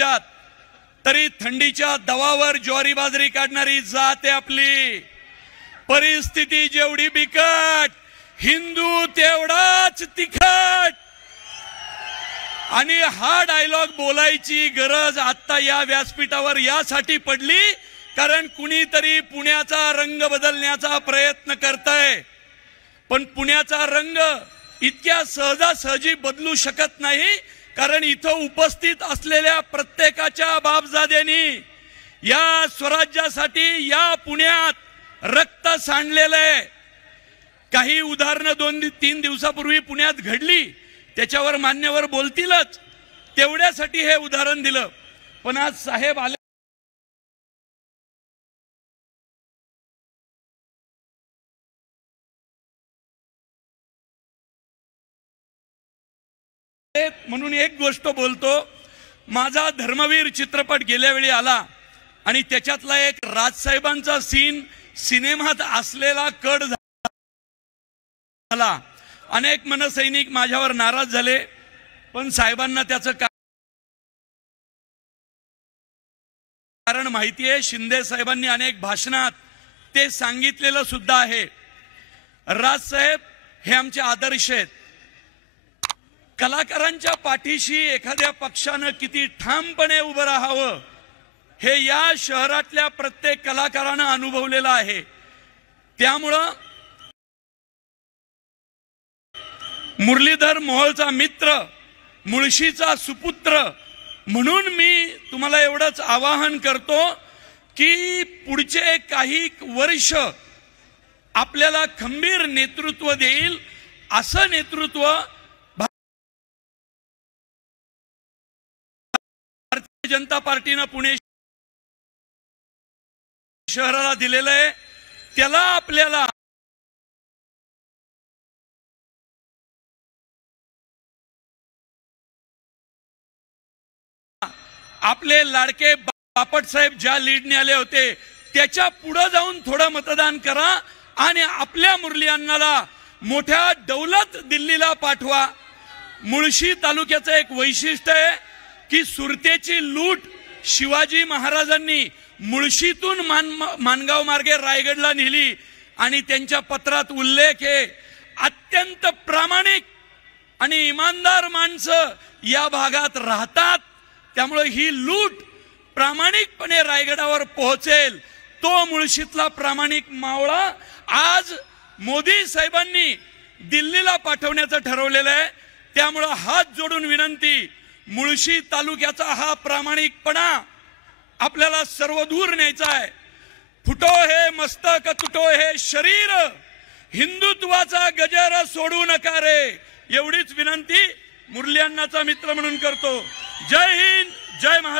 राज्यात, तरी थंडीच्या दवावर ज्वारी बाजरी काढणारी जात आहे आपली। परिस्थिती जेवढी बिकट, हिंदू तेवढाच तिखट। आणि हा डायलॉग बोलायची गरज आता या व्यासपीठावर यासाठी पडली कारण कुणीतरी पुण्याचा रंग बदलण्याचा प्रयत्न करतंय। पण पुण्याचा रंग इतक्या सहजासहजी बदलू शकत नाही, कारण इथं उपस्थित असलेल्या प्रत्येकाच्या बापजाद्यांनी या स्वराज्यासाठी या पुण्यात रक्त सांडलेलं आहे। काही उदाहरणं 2-3 दिवसापूर्वी पुण्यात घडली, त्याच्यावर मान्यवर बोलतीलच, तेवढ्यासाठी हे उदाहरण दिलं। पण आज साहेब आले म्हणून एक गोष्ट बोलतो। माझा धर्मवीर चित्रपट गेल्या वेळी आला आणि त्याच्यातला एक राजसाहेबांचा सीन सिनेमात असलेला कट झाला। अनेक मनसैनिक माझ्यावर नाराज झाले, पण साहेबांना त्याचं कारण माहिती आहे। शिंदे साहेबांनी अनेक भाषणात ते सांगितलेलं सुद्धा आहे। राजसाहेब हे आमचे आदर्श आहेत। कलाकारांच्या पाठीशी एखाद्या पक्षानं किती ठामपणे उभं राहावं हे या शहरातल्या प्रत्येक कलाकारानं अनुभवलेलं आहे। त्यामुळं मुरलीधर मोहोळचा मित्र, मुळशीचा सुपुत्र म्हणून मी तुम्हाला एवढंच आवाहन करतो की पुढचे काही वर्ष आपल्याला खंबीर नेतृत्व देईल असं नेतृत्व भारतीय जनता पार्टीनं पुणे शहराला दिलेलं आहे। त्याला आपल्याला आपले लाडके बापट साहेब ज्या लीडने आले होते त्याच्या पुढे जाऊन थोडं मतदान करा आणि आपल्या मुरली अण्णाला मोठ्या दौलत दिल्लीला पाठवा। मुळशी तालुक्याचं एक वैशिष्ट्य आहे की सुरतेची लूट शिवाजी महाराजांनी मुळशीतून मानगाव मार्गे रायगडला नेली आणि त्यांच्या पत्रात उल्लेख आहे, अत्यंत प्रामाणिक आणि इमानदार माणसं या भागात राहतात, त्यामुळे ही लूट प्रामाणिकपणे रायगडावर पोहोचेल। तो मुळशीतला प्रामाणिक मावळा आज मोदी साहेबांनी दिल्लीला पाठवण्याचं ठरवलेलं आहे। त्यामुळे हात जोडून विनंती, मुळशी तालुक्याचा हा प्रामाणिकपणा आपल्याला सर्वदूर न्यायचा आहे। फुटो हे मस्तक तुटो हे शरीर, हिंदुत्वाचा गजर सोडू नका रे, एवढीच विनंती मुरली अण्णाचा मित्र म्हणून करतो। जय हिंद, जय महाराष्ट्र।